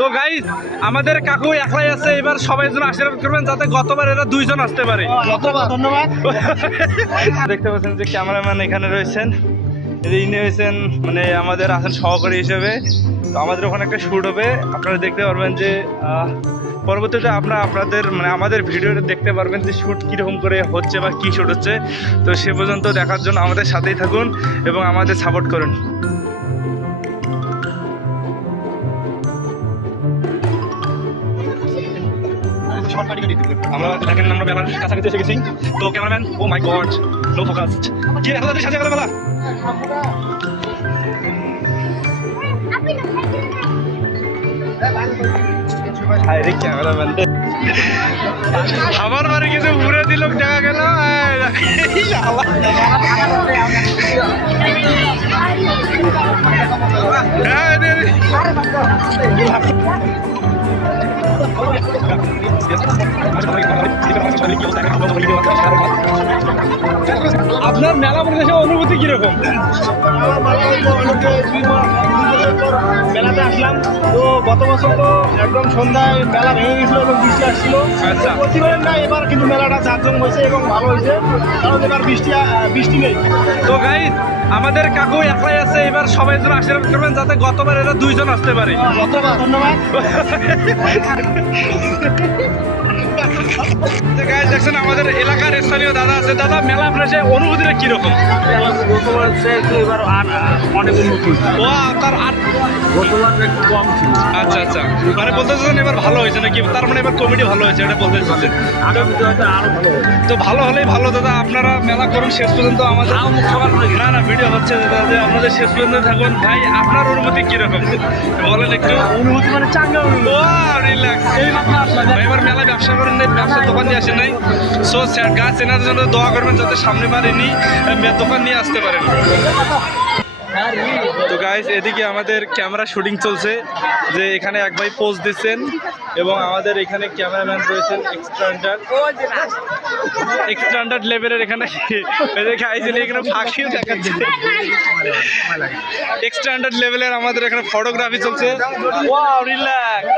তো গাইস আমাদের কাকু একলাই আছে, এবার সবাই যেন আশীর্বাদ করবেন যাতে গতবার এরা দুইজন আসতে পারে। ধন্যবাদ। দেখতে পাচ্ছেন যে ক্যামেরাম্যান এখানে রয়েছেন, ইনি হয়েছেন মানে আমাদের আছেন সহকারী হিসেবে। তো আমাদের ওখানে একটা শ্যুট হবে, আপনারা দেখতে পারবেন যে পরবর্তীতে আপনাদের মানে আমাদের ভিডিওটা দেখতে পারবেন যে শ্যুট কীরকম করে হচ্ছে বা কী শ্যুট হচ্ছে। তো সে পর্যন্ত দেখার জন্য আমাদের সাথেই থাকুন এবং আমাদের সাপোর্ট করুন। আমরা দেখেন আমরা মেলার কাছাকাছি এসে গেছি। তো ক্যামেরাম্যান, ও মাই গড, নো ফোকাস। কি এত তাড়াতাড়ি সাজা গেল মেলা? আরে ক্যামেরাম্যান আমার বাড়ি কিছু ঘুরে দিল, দেখা গেল। আপনার মেলা পরিবেশের অনুভূতি কিরকম? মেলাতে আসলাম তো গত বছর তো একদম সন্ধ্যায় মেলা ভেঙে গেছিল এবং বৃষ্টি আসছিল। আচ্ছা, প্রতিবারের না, এবার কিন্তু মেলাটা জাঁকজম হয়েছে এবং ভালো হয়েছে, কারণ এবার বৃষ্টি নেই। তো গাইস আমাদের কাকু একলাই আছে, এবার সবাই যেন আশীর্বাদ করবেন যাতে গতবার এরা দুইজন আসতে পারে। ধন্যবাদ। দেখছেন আমাদের এলাকার স্থানীয় দাদা আছে। দাদা, মেলা আপনার অনুভূতিটা কিরকম? এবার আর অনেক উন্নতি, ও তার আর গতবার একটু কম ছিল। আচ্ছা আচ্ছা, মানে বলতে চাচ্ছেন এবার ভালো হয়েছে নাকি? তার মানে এবার কমিটি ভালো হয়েছে, এটা বলতে চাচ্ছেন? আরো ভালো হবে। তো ভালো হলেই ভালো দাদা, আপনারা মেলা করুন শেষ পর্যন্ত। আমাদের না না ভিডিও হচ্ছে দাদা, যে আপনাদের শেষ পর্যন্ত থাকুন। ভাই আপনার অনুভূতি কিরকম বলেন একটু? অনুভূতি মানে চাঙ্গা ও রিল্যাক্স। এবার মেলা ব্যবসা করেন নাই, ব্যবসার দোকান নিয়ে আসেন নাই। সো গাছ এনাদের জন্য দোয়া করবেন যাতে সামনে বার এনি দোকান নিয়ে আসতে পারেন। তো গাইস এদিকে আমাদের ক্যামেরা শুটিং চলছে, যে এখানে এক ভাই পোজ দিচ্ছেন এবং আমাদের এখানে ক্যামেরাম্যান রয়েছেন এক্সট্যান্ডার্ড লেভেলের। এখানে এখানে ফাঁকিও দেখাচ্ছে। এক্সট্যান্ডার্ড লেভেলের আমাদের এখানে ফটোগ্রাফি চলছে। Wow relax.